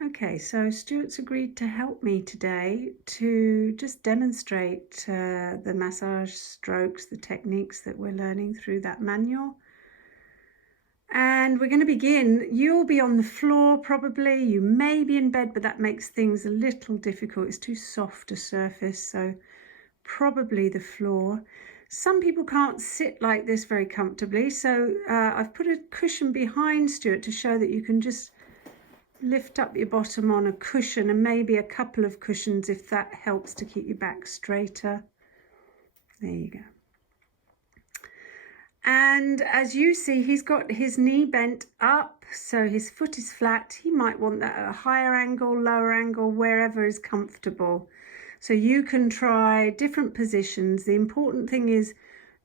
Okay, so Stuart's agreed to help me today to just demonstrate the massage strokes, the techniques that we're learning through that manual. And we're going to begin. You'll be on the floor probably, you may be in bed, but that makes things a little difficult. It's too soft a surface, so probably the floor. Some people can't sit like this very comfortably, so I've put a cushion behind Stuart to show that you can just lift up your bottom on a cushion, and maybe a couple of cushions if that helps to keep your back straighter. There you go. And as you see, he's got his knee bent up, so his foot is flat. He might want that at a higher angle, lower angle, wherever is comfortable. So you can try different positions. The important thing is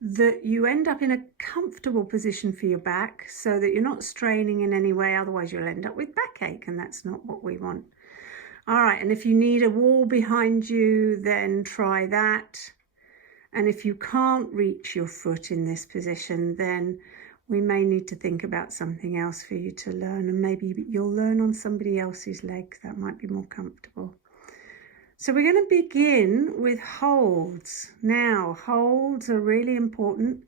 that you end up in a comfortable position for your back so that you're not straining in any way, otherwise you'll end up with backache, and that's not what we want. All right, and if you need a wall behind you, then try that. And if you can't reach your foot in this position, then we may need to think about something else for you to learn, and maybe you'll learn on somebody else's leg. That might be more comfortable. So we're going to begin with holds. Now, holds are really important.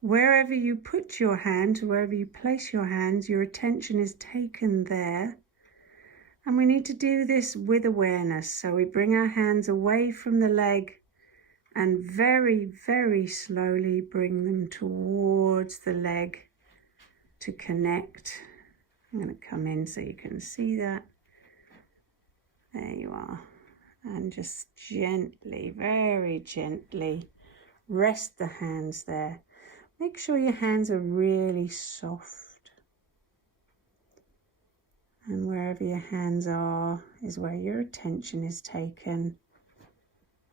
Wherever you put your hand, wherever you place your hands, your attention is taken there. And we need to do this with awareness. So we bring our hands away from the leg and very, very slowly bring them towards the leg to connect. I'm going to come in so you can see that. There you are. And just gently, very gently, rest the hands there. Make sure your hands are really soft. And wherever your hands are is where your attention is taken.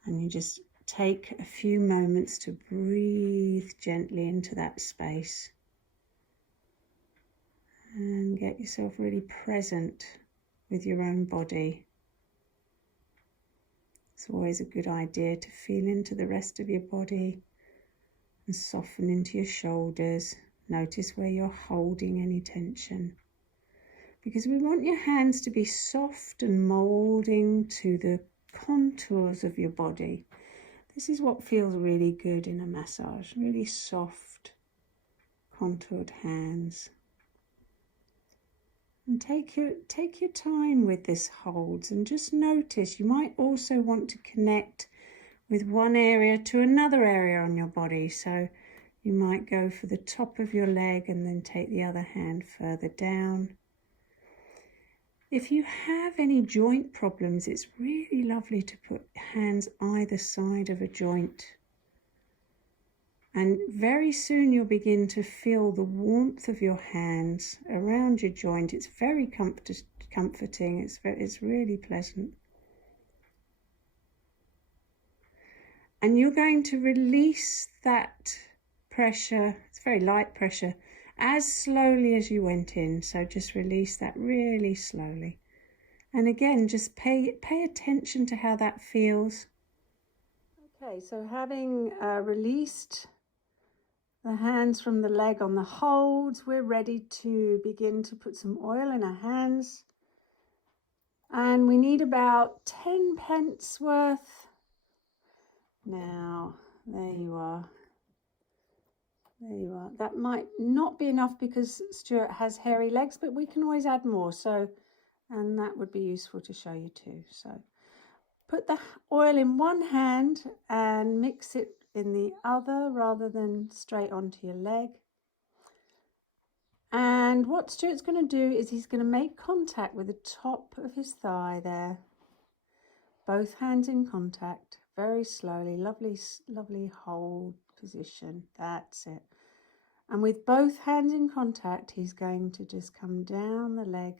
And you just take a few moments to breathe gently into that space. And get yourself really present with your own body. It's always a good idea to feel into the rest of your body and soften into your shoulders. Notice where you're holding any tension. Because we want your hands to be soft and moulding to the contours of your body. This is what feels really good in a massage. Really soft, contoured hands. And take your time with this holds, and just notice you might also want to connect with one area to another area on your body. So you might go for the top of your leg and then take the other hand further down. If you have any joint problems, it's really lovely to put hands either side of a joint. And very soon you'll begin to feel the warmth of your hands around your joint. It's very comforting. It's really pleasant. And you're going to release that pressure. It's very light pressure, as slowly as you went in. So just release that really slowly. And again, just pay attention to how that feels. Okay, so having released the hands from the leg on the holds, we're ready to begin to put some oil in our hands. And we need about 10 pence worth. Now, there you are. There you are. That might not be enough because Stuart has hairy legs, but we can always add more. And that would be useful to show you too. So put the oil in one hand and mix it in the other rather than straight onto your leg. And what Stuart's going to do is he's going to make contact with the top of his thigh there. Both hands in contact, very slowly, lovely hold position. That's it. And with both hands in contact, he's going to just come down the leg.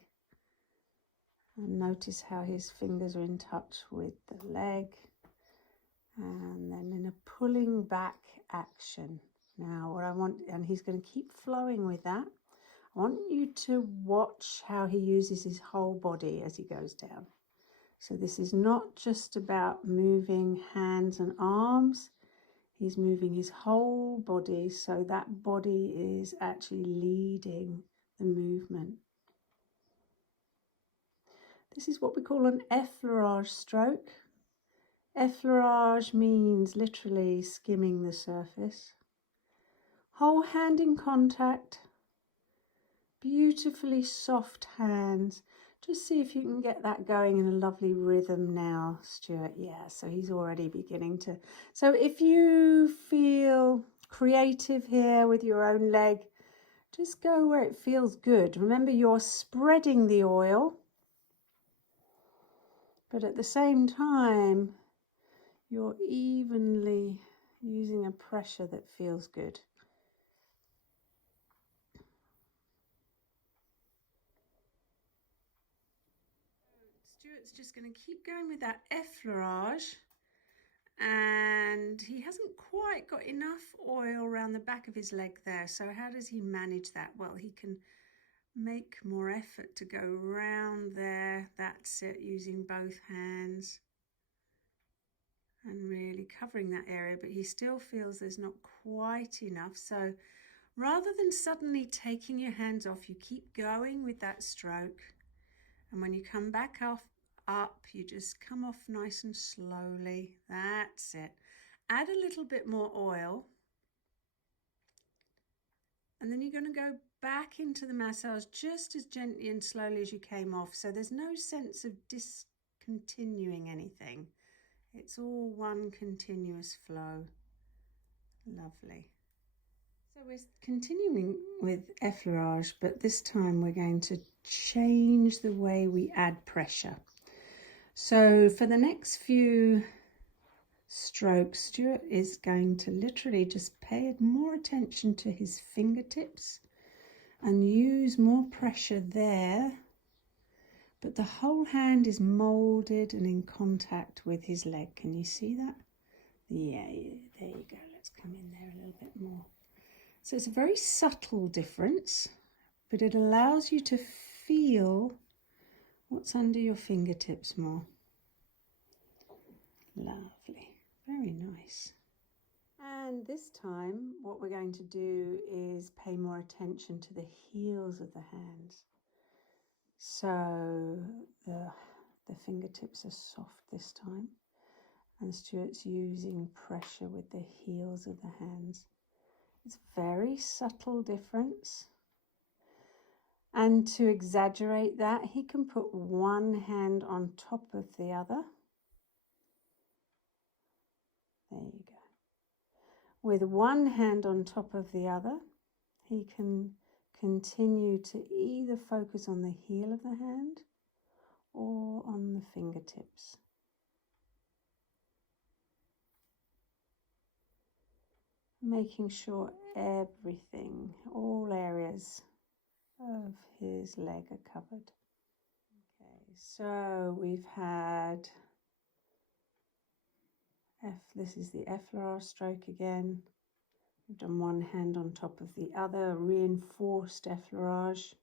And notice how his fingers are in touch with the leg. And then in a pulling back action. Now what I want, and he's going to keep flowing with that. I want you to watch how he uses his whole body as he goes down. So this is not just about moving hands and arms. He's moving his whole body, so that body is actually leading the movement. This is what we call an effleurage stroke. Effleurage means literally skimming the surface. Whole hand in contact, beautifully soft hands. Just see if you can get that going in a lovely rhythm now, Stuart. Yeah, so he's already beginning to. So if you feel creative here with your own leg, just go where it feels good. Remember, you're spreading the oil, but at the same time, you're evenly using a pressure that feels good. Stuart's just going to keep going with that effleurage, and he hasn't quite got enough oil around the back of his leg there. So how does he manage that? Well, he can make more effort to go round there. That's it, using both hands and really covering that area, but he still feels there's not quite enough. So rather than suddenly taking your hands off, you keep going with that stroke, and when you come back up, you just come off nice and slowly. That's it. Add a little bit more oil, and then you're going to go back into the massage just as gently and slowly as you came off. So there's no sense of discontinuing anything. It's all one continuous flow. Lovely. So we're continuing with effleurage, but this time we're going to change the way we add pressure. So for the next few strokes, Stuart is going to literally just pay more attention to his fingertips and use more pressure there, but the whole hand is molded and in contact with his leg. Can you see that? Yeah, there you go. Let's come in there a little bit more. So it's a very subtle difference, but it allows you to feel what's under your fingertips more. Lovely, very nice. And this time what we're going to do is pay more attention to the heels of the hands. So the fingertips are soft this time, and Stuart's using pressure with the heels of the hands. It's a very subtle difference. And to exaggerate that, he can put one hand on top of the other. There you go. With one hand on top of the other, he can continue to either focus on the heel of the hand or on the fingertips. Making sure everything, all areas of his leg are covered. Okay, so we've had this is the effleurage stroke again. We've done one hand on top of the other, reinforced effleurage.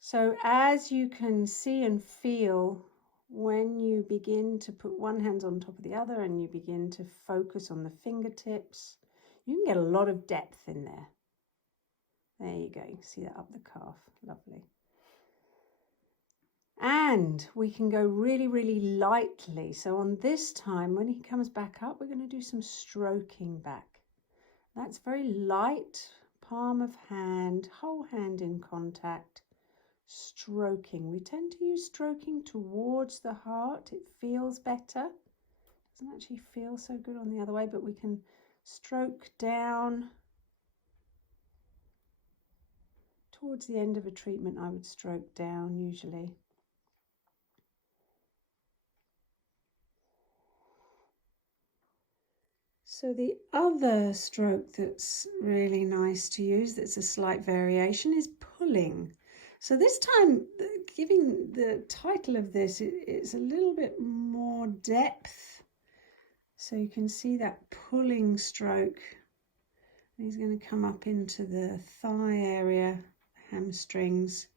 So as you can see and feel, when you begin to put one hand on top of the other and you begin to focus on the fingertips, you can get a lot of depth in there. There you go, you can see that up the calf, lovely. And we can go really, really lightly. So on this time, when he comes back up, we're going to do some stroking back. That's very light, palm of hand, whole hand in contact, stroking. We tend to use stroking towards the heart. It feels better. Doesn't actually feel so good on the other way, but we can stroke down. Towards the end of a treatment, I would stroke down usually. So the other stroke that's really nice to use, that's a slight variation, is pulling. So this time, giving the title of this, it's a little bit more depth. So you can see that pulling stroke. He's going to come up into the thigh area, hamstrings,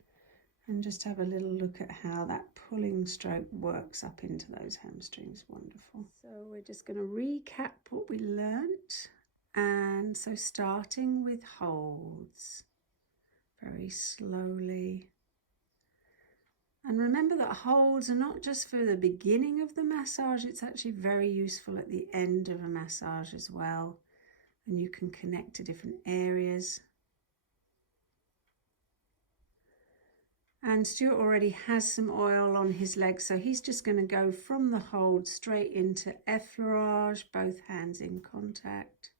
and just have a little look at how that pulling stroke works up into those hamstrings. Wonderful. So we're just going to recap what we learnt. And so starting with holds, very slowly And remember that holds are not just for the beginning of the massage, it's actually very useful at the end of a massage as well. And you can connect to different areas. And Stuart already has some oil on his legs, so he's just going to go from the hold straight into Effleurage, both hands in contact,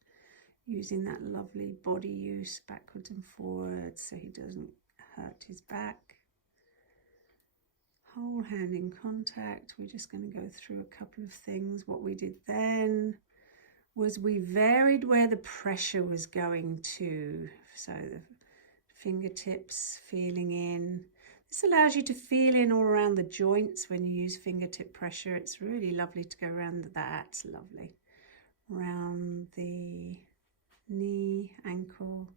using that lovely body use backwards and forwards so he doesn't hurt his back. Whole hand in contact. We're just going to go through a couple of things. What we did then was we varied where the pressure was going to. So the fingertips feeling in. This allows you to feel in all around the joints when you use fingertip pressure. It's really lovely to go around that. It's lovely. Around the knee, ankle.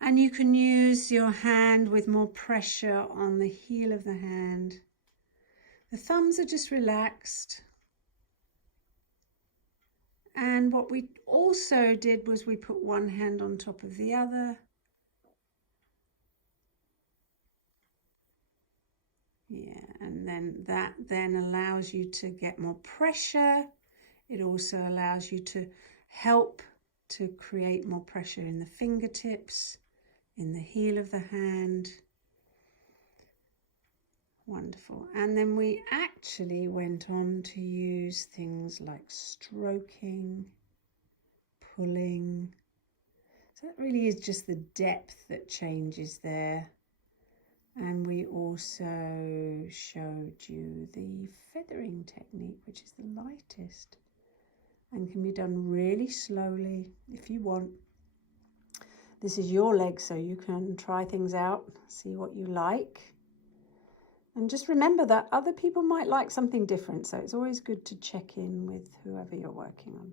And you can use your hand with more pressure on the heel of the hand. The thumbs are just relaxed. And what we also did was we put one hand on top of the other. Yeah, and then that then allows you to get more pressure. It also allows you to help to create more pressure in the fingertips, in the heel of the hand. Wonderful. And then we actually went on to use things like stroking, pulling. So that really is just the depth that changes there. And we also showed you the feathering technique, which is the lightest and can be done really slowly if you want. This is your leg, so you can try things out, see what you like. And just remember that other people might like something different, so it's always good to check in with whoever you're working on.